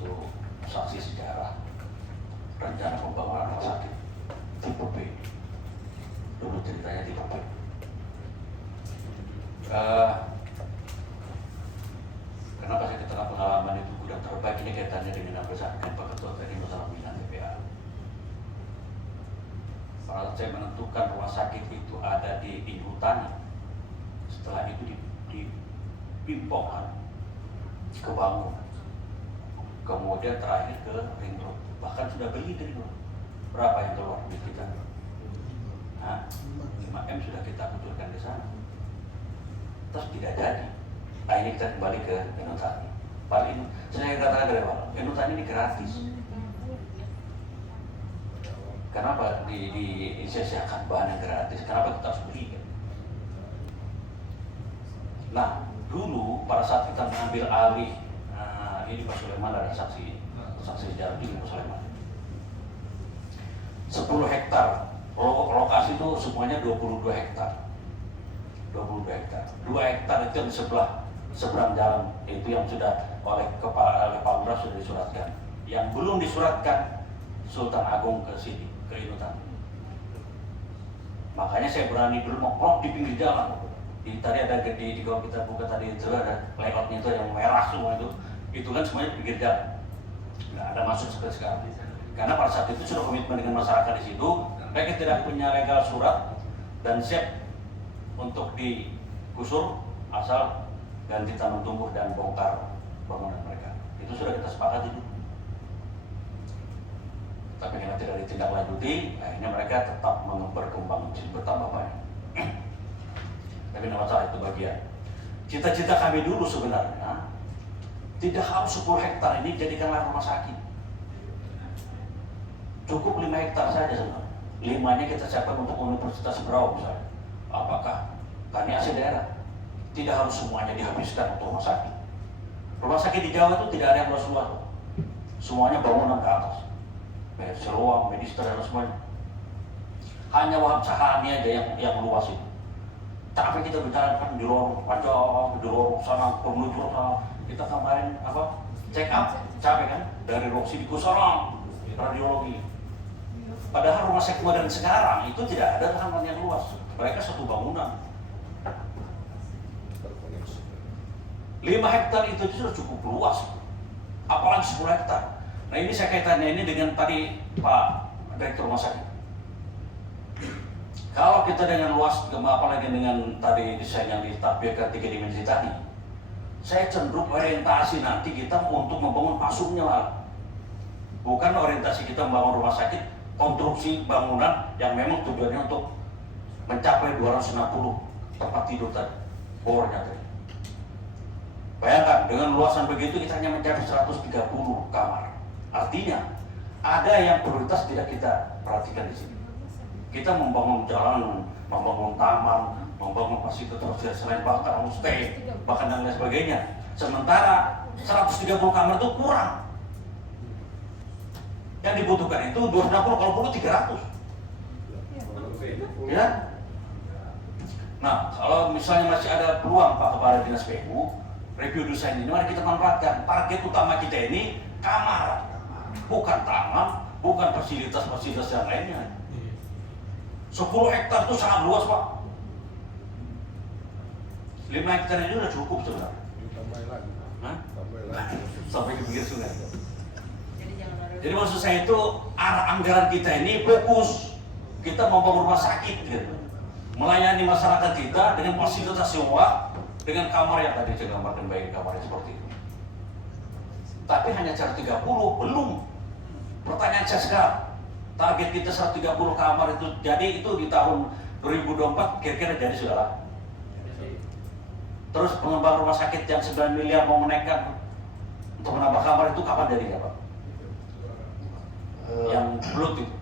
satu saksi sejarah rencana pembangunan rumah sakit tipe B. Dulu ceritanya tipe B. Kenapa saya di tengah pengalaman itu gudang terbaik ini kaitannya dengan apa sampaikan Pak Ketua tadi masalah pembinaan TPA. Pada saat saya menentukan rumah sakit itu ada di Inhutani, setelah itu dipimpongkan, kebangun, kemudian terakhir ke Ring Road, bahkan sudah beli dari Ring Road. Berapa yang keluar duit kita? 5M sudah kita kucurkan di sana, terus tidak jadi. Nah ini kita kembali ke Inhutani. Paling saya katakan dari awal, Inhutani ini gratis. Kenapa disiasiakan bahan yang gratis? Kenapa kita harus beli? Nah, dulu pada saat kita mengambil alih, ini Pak Sulaiman ada saksi sejarah di Pak Sulaiman. 10 hektar, lokasi itu semuanya 22 hektar. 22 hektar. 2 hektar itu yang di seberang jalan, itu yang sudah oleh Kepala Lurah sudah disuratkan. Yang belum disuratkan Sultan Agung ke sini, ke Inhutani. Makanya saya berani dulu mau di pinggir jalan. Tadi ada di kalau kita buka tadi itu ada layoutnya itu yang merah semua itu kan semuanya pinggir jalan, nggak ada masuk seperti sekarang. Karena pada saat itu sudah komitmen dengan masyarakat di situ, mereka tidak punya legal surat dan siap untuk digusur asal ganti tanam tumbuh dan bongkar bangunan mereka. Itu sudah kita sepakati itu. Tapi karena tidak ditindaklanjuti, akhirnya mereka tetap berkembang bertambah banyak. Tapi tidak masalah, itu bagian. Cita-cita kami dulu sebenarnya tidak harus 10 hektar ini jadikanlah rumah sakit. Cukup 5 hektar saja sebenarnya. 5-nya kita siapkan untuk Universitas Berau misalnya. Apakah kami asli daerah? Tidak harus semuanya dihabiskan untuk rumah sakit. Rumah sakit di Jawa itu tidak ada yang luas-luas. Semuanya bangunan ke atas. Seluang, Medister dan semuanya. Hanya Wahab Sahani aja yang luas itu. Tapi kita bicara kan di lorong panjang, di lorong sana, menuju sana. Kita kemarin check up, capek kan? Dari Roksi di Kusorong, radiologi. Padahal rumah sakit modern sekarang itu tidak ada lahan yang luas. Mereka satu bangunan. 5 hektar itu sudah cukup luas. Apalagi 10 hektar. Nah ini saya kaitannya ini dengan tadi Pak Direktur Rumah Sakit. Kalau kita dengan luas, apalagi dengan tadi desain yang ditampilkan 3 dimensi tadi, saya cenderung orientasi nanti kita untuk membangun pasungnya lah. Bukan orientasi kita membangun rumah sakit, konstruksi bangunan yang memang tujuannya untuk mencapai 260 tempat tidur tadi, bornya tadi. Bayangkan dengan luasan begitu kita hanya mencapai 130 kamar. Artinya ada yang prioritas tidak kita perhatikan di sini. Kita membangun jalan, membangun taman, membangun fasilitas selain bahkan homestay, bahkan dan lain sebagainya. Sementara 130 kamar itu kurang. Yang dibutuhkan itu 260, kalau perlu 300. Ya. Nah, kalau misalnya masih ada peluang Pak Kepala Dinas PU, review desain ini, mari kita manfaatkan. Target utama kita ini kamar, bukan taman, bukan fasilitas-fasilitas yang lainnya. 10 hektar itu sangat luas Pak. 5 hektar ini sudah cukup sebenarnya. Tambah lagi. Sampai ke pinggir sungai. Jadi maksud saya itu arah anggaran kita ini fokus. Kita membangun rumah sakit gitu. Melayani masyarakat kita dengan fasilitas semua, dengan kamar yang tadi saya gambarkan baik kamarnya seperti itu. Tapi hanya 130 belum. Pertanyaan saya sekarang, target kita 130 kamar itu jadi itu di tahun 2024 kira-kira jadi sudah lah. Terus pengembang rumah sakit yang 9 miliar mau menaikkan untuk menambah kamar itu kapan jadinya Pak? Yang blood itu?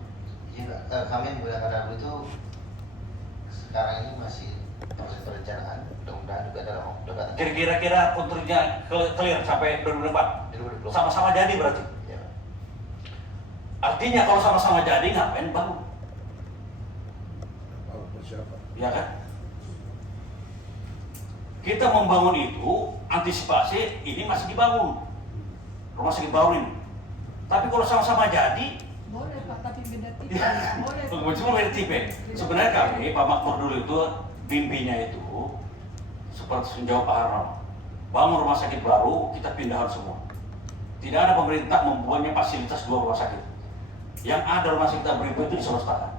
Kami menggunakan ragu itu sekarang ini masih proses perencanaan, mudah-mudahan juga dalam waktu dekat. Kira-kira konturnya clear sampai 2024? Sama-sama jadi berarti? Ya. Artinya kalau sama-sama jadi ngapain bangun? Ya kan? Kita membangun itu, antisipasi ini masih dibangun. rumah sakit baru ini. Tapi kalau sama-sama jadi, Boleh Pak, tapi beda tipe. Boleh. cuma beda tipe. Sebenarnya kami, Pak Makmur dulu itu, mimpinya itu, seperti sejauh Pak Harno, bangun rumah sakit baru, kita pindahan semua. Tidak ada pemerintah membuatnya fasilitas 2 rumah sakit. Yang ada rumah sakit kita beri itu diswasta.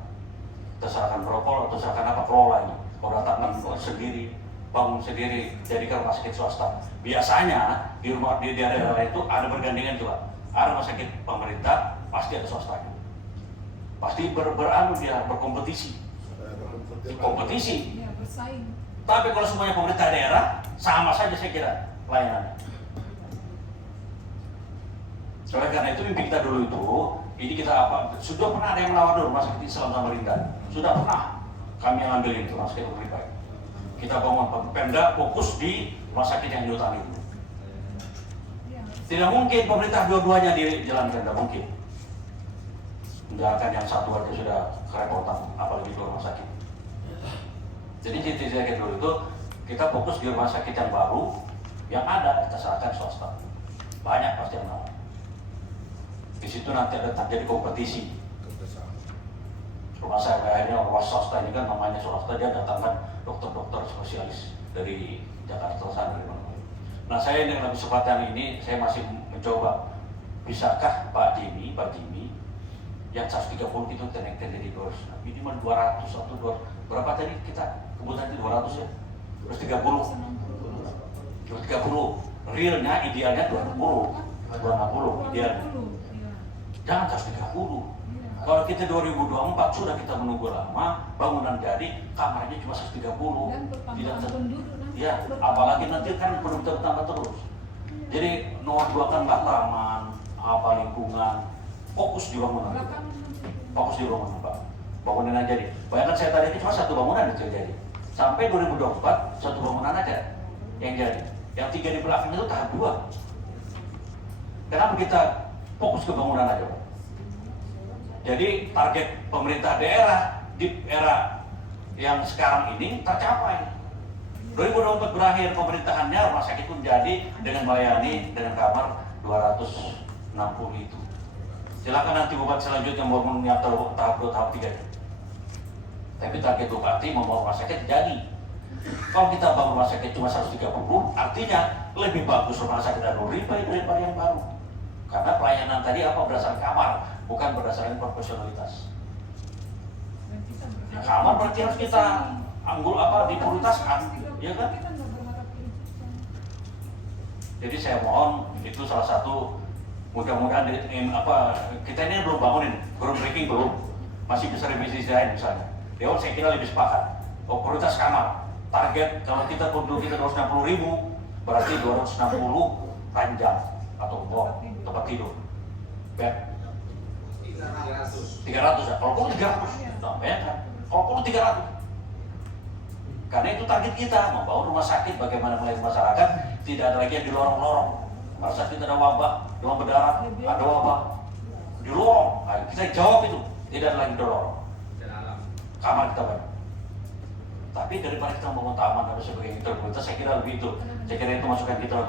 Kita serahkan propol atau serahkan apa kelola ini. Kalau datang sendiri, bangun sendiri, jadikan rumah sakit swasta. Biasanya di daerah itu ada bergandengan juga. Ada rumah sakit pemerintah, pasti ada swastanya. Pasti berkompetisi. Kompetisi. Ya, bersaing. Tapi kalau semuanya pemerintah daerah, sama saja saya kira layanannya. Oleh karena itu mimpi kita dulu itu, ini kita sudah pernah ada yang menawar dulu rumah sakit Islam Samarinda. Sudah pernah kami yang ambil itu rumah sakit pemerintah. Kita bangun Pemda fokus di rumah sakit yang di hutan itu. Ya. Tidak mungkin pemerintah dua-duanya dijalankan, tidak mungkin. Menjalankan yang satu aja sudah kerepotan, apalagi dua rumah sakit. Jadi cita-cita dulu itu kita fokus di rumah sakit yang baru, yang ada kita serahkan swasta. Banyak pasti yang nawar. Di situ nanti ada terjadi kompetisi. Rumah saya akhirnya rumah swasta ini kan namanya swasta, dia datangkan dokter-dokter spesialis dari Jakarta sana dari mana. Nah saya dengan kesempatan ini saya masih mencoba, bisakah Pak Jimmy yang 130 itu tenek di 200, minimal 200 atau 200, berapa tadi kita kebutuhan itu 200 ya, terus 30, 230, realnya idealnya 260 idealnya. Jangan 130. Kalau kita 2024 sudah kita menunggu lama, bangunan jadi, kamarnya cuma 130. Dan pertambahan penduduk nanti. Ya, apalagi nanti kan penduduk bertambah terus. Jadi nomor 2 kan taman, lingkungan, fokus di bangunan. Belakangan nanti. Fokus di bangunan Pak. Bangunan aja jadi. Bayangkan saya tadi cuma 1 bangunan itu yang jadi. Sampai 2024 1 bangunan aja yang jadi. Yang 3 di belakang itu tahap 2. Kenapa kita fokus ke bangunan aja Pak? Jadi target pemerintah daerah di era yang sekarang ini tercapai. 2024 berakhir pemerintahannya, rumah sakit pun jadi dengan melayani dengan kamar 260 itu. Silakan nanti bupati selanjutnya mau menyiapkan tahap 2, tahap 3. Tapi target bupati membawa rumah sakit jadi. Kalau kita bangun rumah sakit cuma 130, artinya lebih bagus rumah sakit Uripai daripada yang baru. Karena pelayanan tadi berdasarkan kamar, bukan berdasarkan profesionalitas. Dan kita berharap Kamar berarti harus kita diprioritaskan, ya kan? Kita nggak berharap itu. Jadi saya mohon itu salah satu, mudah-mudahan kita ini belum bangunin, belum breaking belum, masih bisa revisi desain misalnya. Dewan saya kira lebih sepakat. Prioritas kamar, target kalau kita penduduk kita 260.000, berarti 260 ranjang atau tempat tidur. Bed 300 ya. Kalau perlu 300, bayangkan. Kalau perlu 300. Karena itu target kita, membangun rumah sakit bagaimana melayani masyarakat, tidak ada lagi yang di lorong-lorong. Rumah sakit ada wabah, demam berdarah, ada wabah di lorong. Nah, kita jawab itu, tidak ada lagi di lorong. Kamar kita banyak. Tapi daripada kita membangun taman dan sebagainya itu, saya kira lebih itu. Saya kira itu masukan kita.